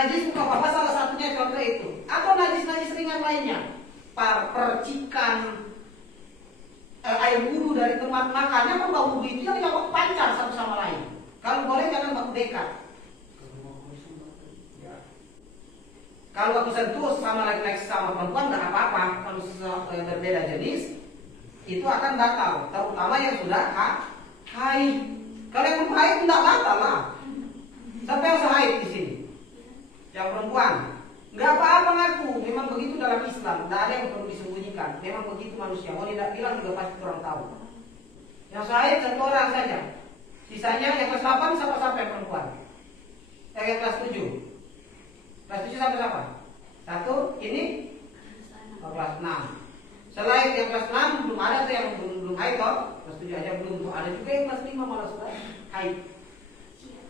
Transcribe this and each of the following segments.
Najis muka papa salah satunya contoh itu. Atau najis-najis ringan lainnya. Percikan air wudhu dari tempat makannya, kan bau wudhu itu yang pancar satu sama lain. Kalau boleh jangan baku dekat. Kalau aku sentuh sama laki-laki sama perempuan nggak apa-apa. Kalau sesuatu yang berbeda jenis itu akan batal, terutama yang sudah haid. Kalau yang belum haid tidak batal lah. Siapa yang haid di sini? Yang perempuan. Nggak apa-apa ngaku. Memang begitu dalam Islam. Tidak ada yang perlu disembunyikan. Memang begitu manusia. Mau tidak bilang juga pasti kurang tahu. Yang haid satu orang saja. Sisanya yang kelas 8 siapa-siapa yang perempuan. Yang kelas 7. Kelas 7 siapa-siapa? Satu, ini kelas 6. Selain yang kelas 6 belum ada tuh yang belum haid toh. Kelas 7 aja belum tuh. Ada juga yang kelas 5 malah sudah haid.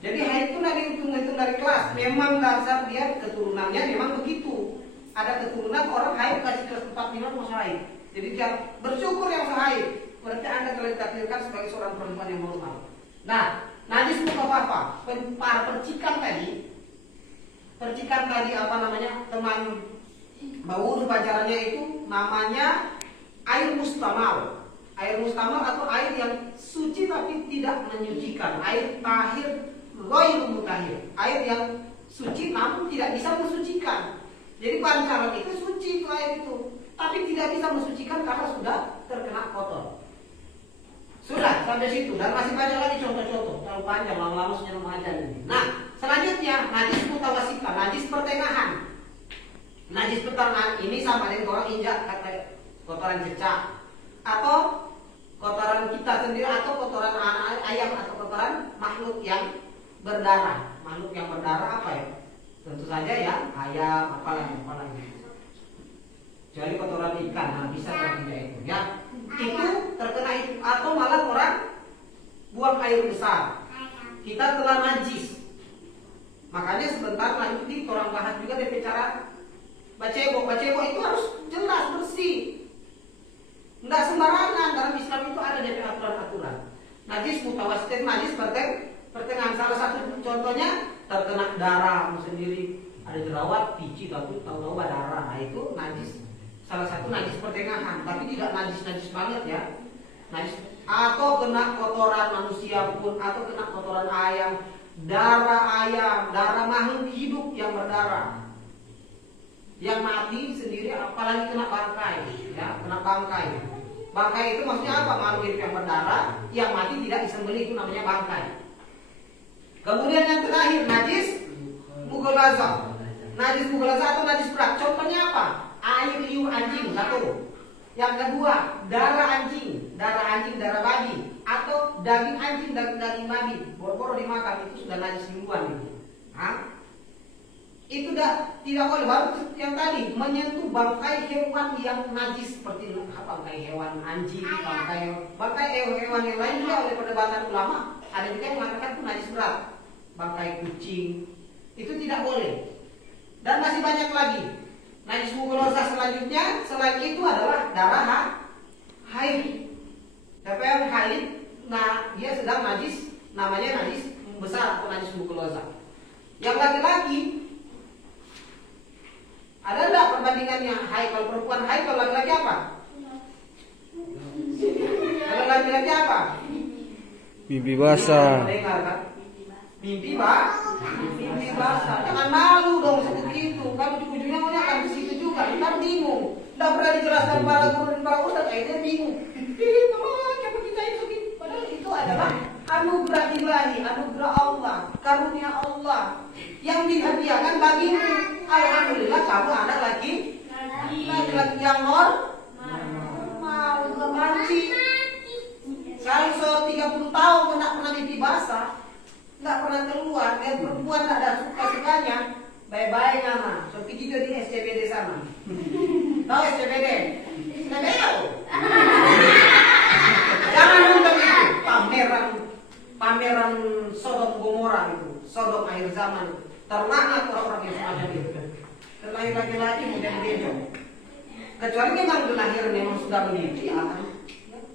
Jadi haid itu nanti hitung dari kelas. Memang dasar dia keturunannya memang begitu. Ada keturunan orang haid kasih kelas 4 5 mau haid. Jadi dia bersyukur yang haid. Berarti Anda telah ditakdirkan sebagai seorang perempuan yang normal. Nah, najis muka apa? Percikan tadi apa namanya? Teman bau pancarannya itu namanya air mustamal. Air mustamal atau air yang suci tapi tidak menyucikan. Air tahir, ghairu mutahhir. Air yang suci namun tidak bisa mensucikan. Jadi pancaran itu suci itu air itu, tapi tidak bisa mensucikan karena sudah terkena kotor. Sudah sampai situ dan masih banyak lagi contoh-contoh. Terlalu panjang lama-lama sudah mengajar ini. Nah, selanjutnya najis mutawasitah, najis pertengahan. Najis pertengahan ini sama dengan orang injak kata kotoran cecak atau kotoran kita sendiri atau kotoran anak ayam atau kotoran makhluk yang berdarah. Makhluk yang berdarah apa ya? Tentu saja ya ayam apalagi. Jadi kotoran ikan, nah bisa terkena itu ya. Itu terkena itu atau malah orang buang air besar. Kita telah najis. Makanya sebentar nanti orang bahas juga dari cara bacebo itu harus jelas bersih. Enggak sembarangan. Dalam Islam itu ada dari aturan-aturan. Najis mutawasit, najis pertengahan. Salah satu contohnya terkena darah sendiri, ada jerawat, pici, tahu darah. Nah, itu najis. Salah satu najis pertengahan, tapi tidak najis banget ya. Najis atau kena kotoran manusia pun atau kena kotoran ayam, darah makhluk hidup yang berdarah. Yang mati sendiri apalagi kena bangkai, ya, kena bangkai. Bangkai itu maksudnya apa? Makhluk hidup yang berdarah, yang mati tidak disembelih itu namanya bangkai. Kemudian yang terakhir najis mughalazah. Najis mughalazah atau najis berat. Contohnya apa? Air liur anjing satu. Yang kedua darah anjing, darah babi atau daging anjing, daging babi. Boro-boro dimakan itu sudah najis mingguan itu. Itu tidak boleh. Baru yang tadi menyentuh bangkai hewan yang najis seperti bangkai hewan anjing, bangkai hewan yang lain juga oleh perdebatan ulama. Ada juga yang mengatakan itu najis berat. Bangkai kucing itu tidak boleh. Dan masih banyak lagi. Najis mughalazah selanjutnya selain itu adalah darah haid. Siapa yang haid? Nah, dia sedang najis, namanya najis besar atau najis mughalazah. Yang laki-laki ada enggak perbandingannya haid? Kalau perempuan haid, kalau laki-laki apa? Kalau laki-laki apa? Bibi basah. Mimpi basah. Jangan malu dong seperti itu. Kalau ujung-ujungnya maunya akan ke situ juga. Ntar bingung. Tidak pernah dijelaskan para guru dan para ustaz. Akhirnya bingung. Kenapa kita itu? Padahal itu adalah anugerah ilahi, anugerah Allah, karunia Allah yang dihadiahkan bagimu. Alhamdulillah kamu anak laki yang normal, bukan manci. Kalau 30 tahun pernah mimpi basah, nggak pernah keluar, dan perempuan nggak ada suka-sukanya, bye-bye nama. Seperti video di SCBD sana. Tahu SCBD? Nggak tahu. Jangan nonton itu. Pameran Sodom Gomora itu, Sodom akhir zaman itu. Terlaknat orang-orang yang semacam itu. Terlahir laki-laki menjadi bencong. Kecuali memang lahir memang sudah begitu, ya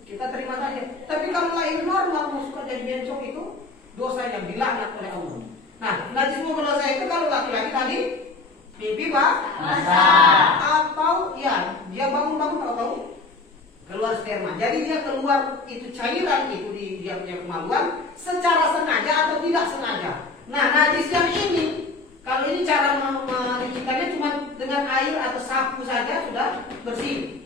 kita terima saja. Tapi kalau lahir normal mau suka jadi bencong itu dosa yang dilaknat oleh Allah. Nah, najis mughalazah itu kalau laki-laki tadi mimpi basah atau ya dia bangun-bangun tahu-tahu keluar sperma. Jadi dia keluar itu cairan itu di dia punya kemaluan secara sengaja atau tidak sengaja. Nah, najis yang ini kalau ini cara mencucikannya cuma dengan air atau sapu saja sudah bersih.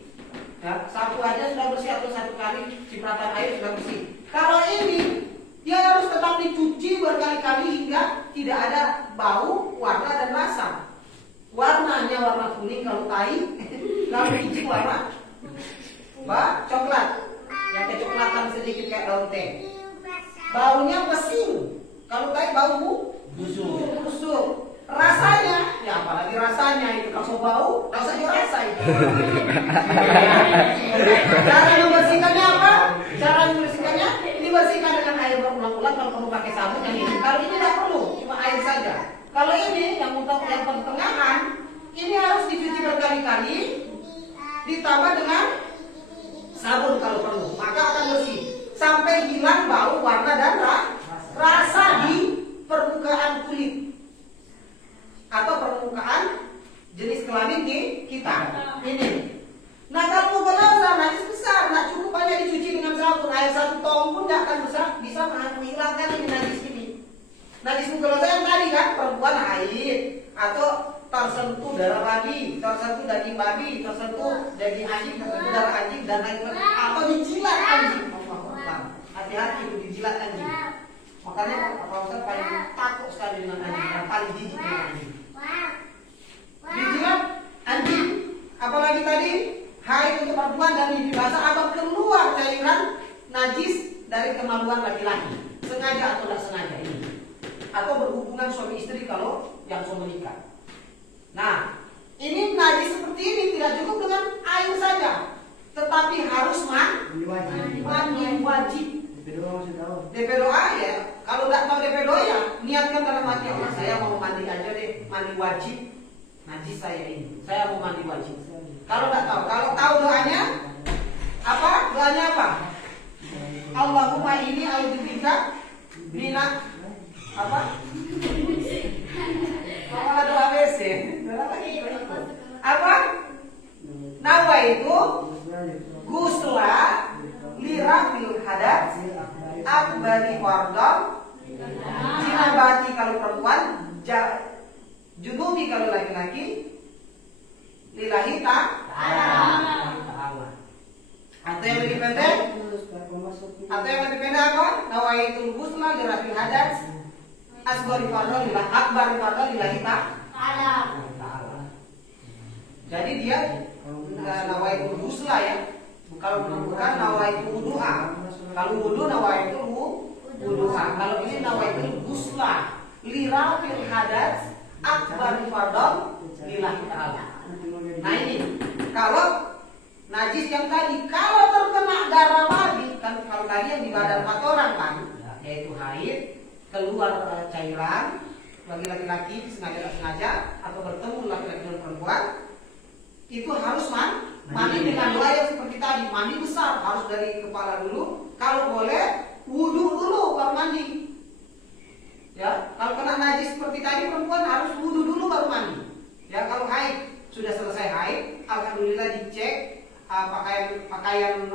Ya, sapu aja sudah bersih atau satu kali cipratan air sudah bersih. Kalau ini dia harus tetap dicuci berkali-kali hingga tidak ada bau, warna dan rasa. Warnanya warna kuning kalau tai, kalau biji warna coklat, yang kecoklatan sedikit kayak daun teh. Baunya pesing, kalau tai bau busuk. Rasanya, ya apalagi rasanya itu kamu bau, nggak usah dirasa itu. Cara membersihkannya apa? Cara membersihkannya dibersihkan dengan air berulang-ulang. Kalau kamu pakai sabun yang ini, kalau ini tidak perlu, cuma air saja. Kalau ini yang pertengahan, ini harus dicuci berkali-kali, ditambah dengan sabun kalau perlu, maka akan bersih sampai hilang bau, warna dan rasa di permukaan kulit atau permukaan jenis kelamin kita ini. Nah, kalau mughalazah najis besar, nggak cukup hanya dicuci dengan sabun, air 1 tong pun tidak akan bisa menghilangkan ini najis ini. Najis mughalazah yang tadi kan perempuan haid atau tersentuh darah babi, tersentuh daging babi, tersentuh daging anjing, tersentuh darah anjing dan lain-lain, atau dijilat anjing. Hati-hati itu dijilat anjing. Makanya Pak Ustaz paling takut sekali dengan anjing, dan paling jijik dengan anjing. Dijilat anjing, apalagi tadi haid untuk perempuan dan mimpi basah atau keluar cairan najis dari kemaluan laki-laki, sengaja atau tidak sengaja ini, atau berhubungan suami istri kalau yang sudah menikah. Nah, ini najis seperti ini tidak cukup dengan air saja, tetapi harus mandi wajib. DP doa ya. Kalau tidak tahu DP doa ya niatkan dalam hati, Allah saya mau mandi aja deh, mandi wajib. Najis saya ini, saya mau mandi wajib. Kalau tahu doanya apa? Doanya apa? Allahumma ini a'udzubika minak apa? Kalau doa WC. Apa? Nawa itu gusla lirafil hadas akbari fardam jinabati kalau perempuan, junubi kalau laki-laki, lillahi ta'ala. Atau yang lebih pendek apa? Nawaitul ghusla lirafil hadas akbari fardam lillahi ta'ala. Jadi dia nawaitul ghusla ya. Kalau bukan nawaitul wudu'a. Kalau wudu nawaitul wudu'a. Kalau ini nawaitul ghusla lirafil hadas akbar fardam lillahi ta'ala. Nah ini kalau najis yang tadi, kalau terkena darah babi kan, kalau tadi yang di badan 4 orang kan, yaitu haid, keluar cairan bagi laki-laki sengaja tidak sengaja atau bertemu laki-laki dan perempuan, itu harus mandi dengan doa yang seperti tadi. Mandi besar, harus dari kepala dulu, kalau boleh wudu dulu baru mandi. Ya, kalau kena najis seperti tadi perempuan harus wudu dulu baru mandi. Ya, kalau haid sudah selesai haid, alhamdulillah dicek pakaian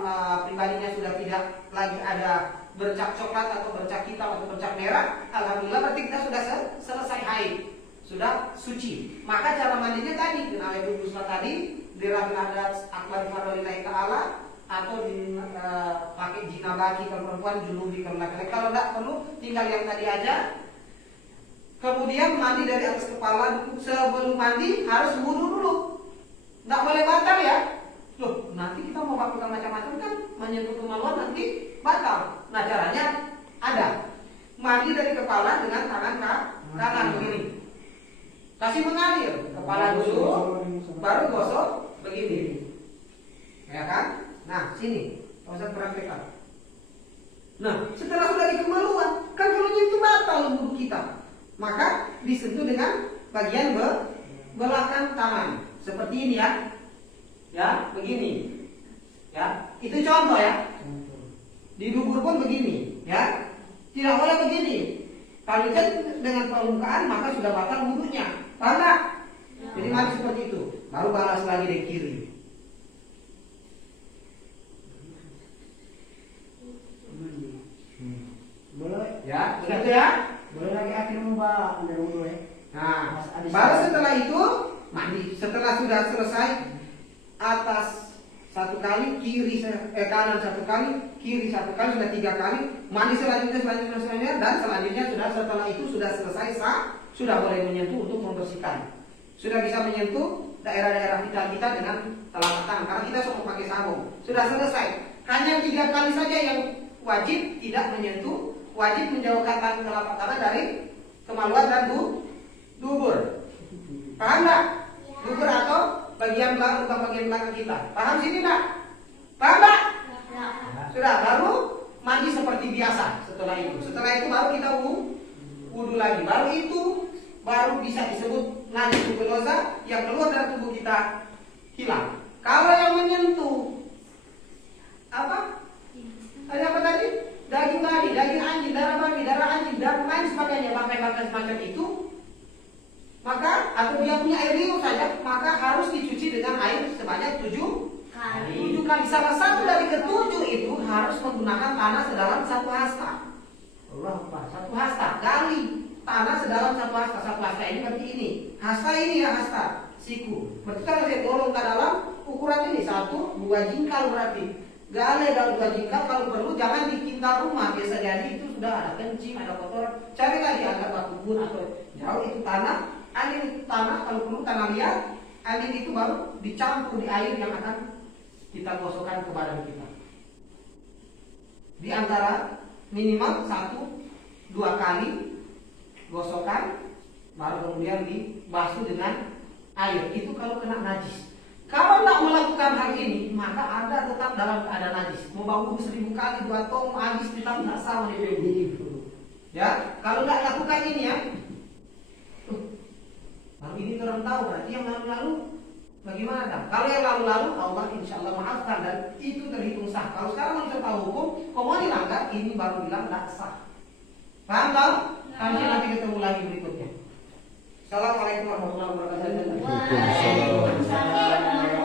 pribadinya sudah tidak lagi ada bercak coklat atau bercak hitam atau bercak merah, alhamdulillah berarti kita sudah selesai haid, sudah suci. Maka cara mandinya tadi dengan air ghusla tadi, dirafil hadas akbar fardalillahi ta'ala, atau pakai jinabati kalau perempuan, junubi kalau laki-laki. Kalau tidak perlu tinggal yang tadi aja. Kemudian mandi dari atas kepala. Sebelum mandi harus wudu dulu, tidak boleh batal ya. Loh, nanti kita mau lakukan macam-macam kan, menyentuh kemaluan nanti batal. Nah caranya ada, mandi dari kepala dengan tangan kanan begini, kasih mengalir kepala dulu, baru gosok begini, ya kan? Nah sini, Ustaz praktekkan. Nah setelah sudah di kemaluan, kan kalau itu batal wudhu kita, maka disentuh dengan bagian belakang tangan, seperti ini ya. Ya, begini. Ya, itu contoh ya. Di dubur pun begini, ya. Tidak boleh begini. Kalau kan dengan permukaan maka sudah batal wudhunya. Paham tak? Jadi mandi seperti itu. Baru balas lagi dari kiri. Boleh Ya, begitu ya. boleh lagi akhir mbak dari dulu ya. Nah, baru setelah itu mandi. Setelah sudah selesai atas satu kali, kiri kanan satu kali, kiri satu kali, sudah 3 kali. Mandi selanjutnya dan selanjutnya setelah itu sudah selesai sah, sudah boleh menyentuh untuk membersihkan. Sudah bisa menyentuh daerah-daerah vital kita dengan telapak tangan karena kita suka pakai sabun. Sudah selesai. Hanya 3 kali saja yang wajib tidak menyentuh. Wajib menjauhkan telapak tangan dari kemaluan dan dubur. Paham nggak? Dubur atau bagian belakang, bukan bagian belakang kita. Paham sini nggak? Paham nggak? Sudah, baru mandi seperti biasa. Setelah itu baru kita wudhu lagi. Baru bisa disebut najis tubulosa yang keluar dari tubuh kita hilang. Kalau yang menyentuh apa? Ada apa tadi? Daging babi, daging anjing, darah babi, darah anjing, dan lain sebagainya, bangkai-bangkai semacam itu, maka atau dia punya air liur saja, maka harus dicuci dengan air sebanyak 7 kali. Salah satu dari ketujuh itu harus menggunakan tanah sedalam 1 hasta. Allah, 1 hasta, gali tanah sedalam 1 hasta. 1 hasta ini berarti ini. Hasta ini ya hasta, siku. Berarti kalau dia bolong ke dalam ukuran ini 1, 2 jingkal berarti. Gali dalam 2 jingkal, kalau perlu jangan di kintal rumah. Biasa jadi itu sudah ada kencing, ada kotoran. Cari lagi agak batu bun atau jauh itu tanah. Alin tanah, kalau perlu tanah liat. Alin itu baru dicampur di air yang akan kita gosokkan ke badan kita. Di antara minimal 1-2 kali gosokkan, baru kemudian dibasuh dengan air. Itu kalau kena najis. Kalau tidak melakukan hal ini, maka Anda tetap dalam keadaan najis. Mau bangun 1000 kali, 2 tong, habis tetap tidak sama di ya, kalau tidak lakukan ini ya, baru ini orang tahu berarti yang lalu-lalu bagaimana kan? Kalau yang lalu-lalu Allah insya Allah maafkan dan itu terhitung sah. Kalau sekarang kita tahu hukum, kok mau dilanggar, ini baru bilang tidak sah. Paham tahu? Kami nanti ketemu lagi berikutnya. Assalamualaikum warahmatullahi wabarakatuh. Waalaikumsalam.